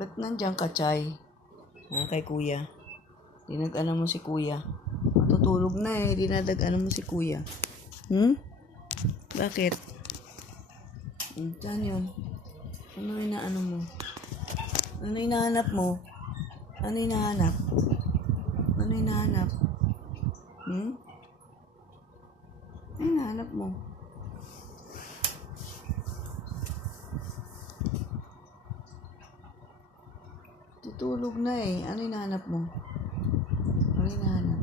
Ba't nandiyan ka, Chay? Kay kuya. Dinag-ano mo si kuya. Matutulog na eh. Dinadag-ano mo si kuya. Bakit? Saan yun? Ano inaano mo? Ano hinahanap mo? Ano hinahanap? Ano hinahanap? Ano hinahanap mo? Tutulog na eh. Ano hinahanap mo? Ano hinahanap?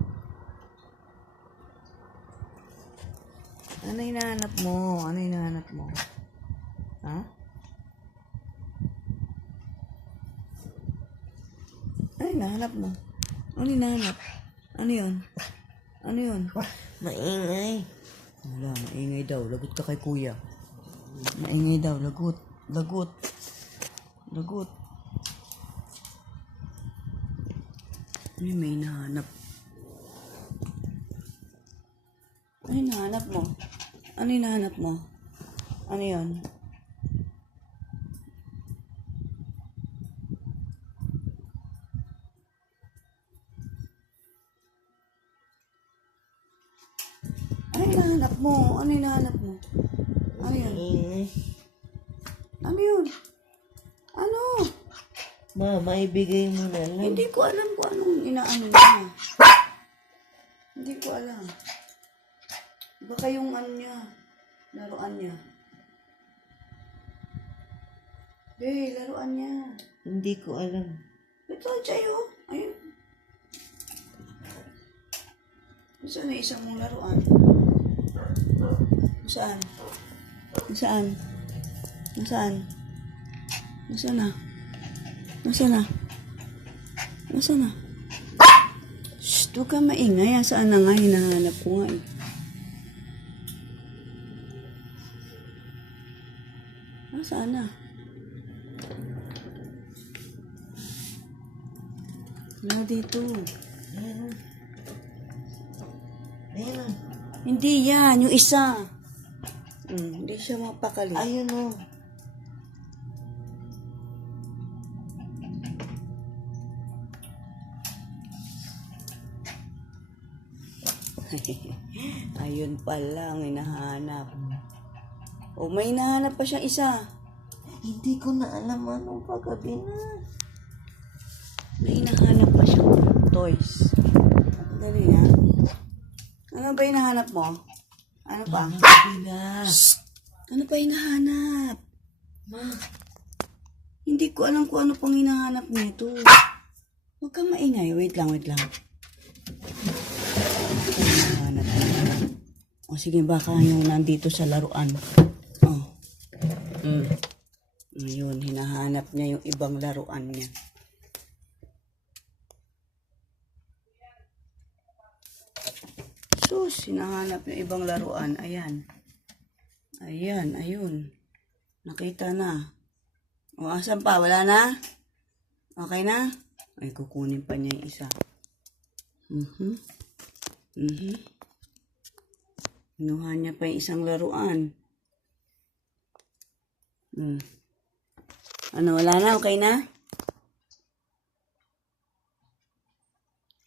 Ano hinahanap mo? Ano hinahanap mo? Ha? Ano hinahanap mo? Ano hinahanap? Ano yun? Ano yun? Maingay. Wala, maingay daw. Lagot ka kay kuya. Maingay daw. Lagot. Lagot. Lagot. May hinahanap. Ano hinahanap mo? Ano hinahanap mo? Ano yun? Ano hinahanap mo? Ano hinahanap mo? Ano yun? Maingay. Ano yun? Ano? Ma, maibigay mo na lang. Hindi ko alam kung anong inaano niya. Hindi ko alam. Baka yung ano niya, laruan niya. Laruan niya. Hindi ko alam. Ito, Chayo. Ayun. Saan na isang mong laruan? Saan? Saan? Nasaan? Nasaan na? Nasaan na? Nasaan na? Shh, huwag ka maingay. Saan na nga? Hinahanap ko nga eh. Nasaan na? Wala dito. Meron. Meron. Hindi yan. Yung isa. Hindi siya mapakali. Ayun o. Ayun pala ang hinahanap. O, may hinahanap pa siyang isa. Hindi ko na alam anong paggabi na. May hinahanap pa siyang toys. Dali na. Ano ba hinahanap mo? Ano pa? Paggabi na. Ano pa hinahanap? Ma, Hindi ko alam kung ano pang hinahanap nito. Huwag kang maingay. Wait lang, wait lang. Hinahanap niya. O sige, baka yung nandito sa laruan. Oh. Ngayon, hinahanap niya yung ibang laruan niya. Sus, hinahanap yung ibang laruan. Ayan. Ayan, ayun. Nakita na. O, asan pa? Wala na? Okay na? Ay, kukunin pa niya yung isa. Kinuha niya pa yung isang laruan. Ano, wala na? Okay na?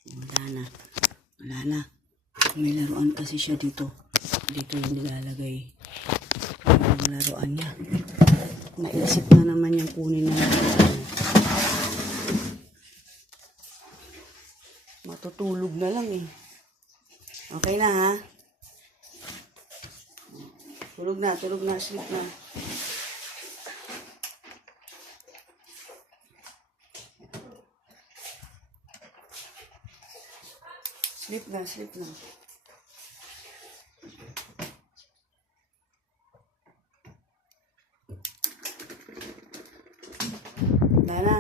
Wala na. Wala na. May laruan kasi siya dito. Dito yung nilalagay. Yung laruan niya. Naisip na naman yung kunin na laruan. Matutulog na lang eh. Okay na ha? Tulog na, sleep na. Sleep na. Wala na.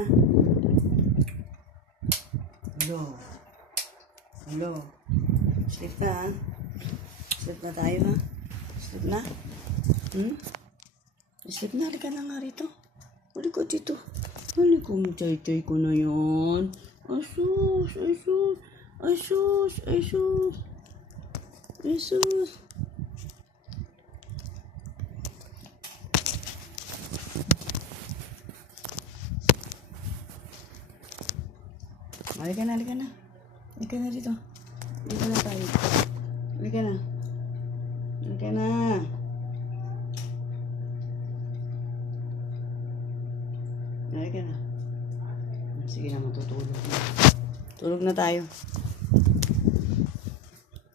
Hello. Sleep na ha? Sleep na tayo ha? Sleep na? Sleep na, halika na nga rito. Halika dito. Halika mo, chay-chay ko na yan. Asus. Halika na, halika na. Halika na dito. Halika na tayo. Halika na. Halika na. Halika na. Sige na, matutulog na. Tulog na tayo.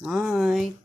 Night.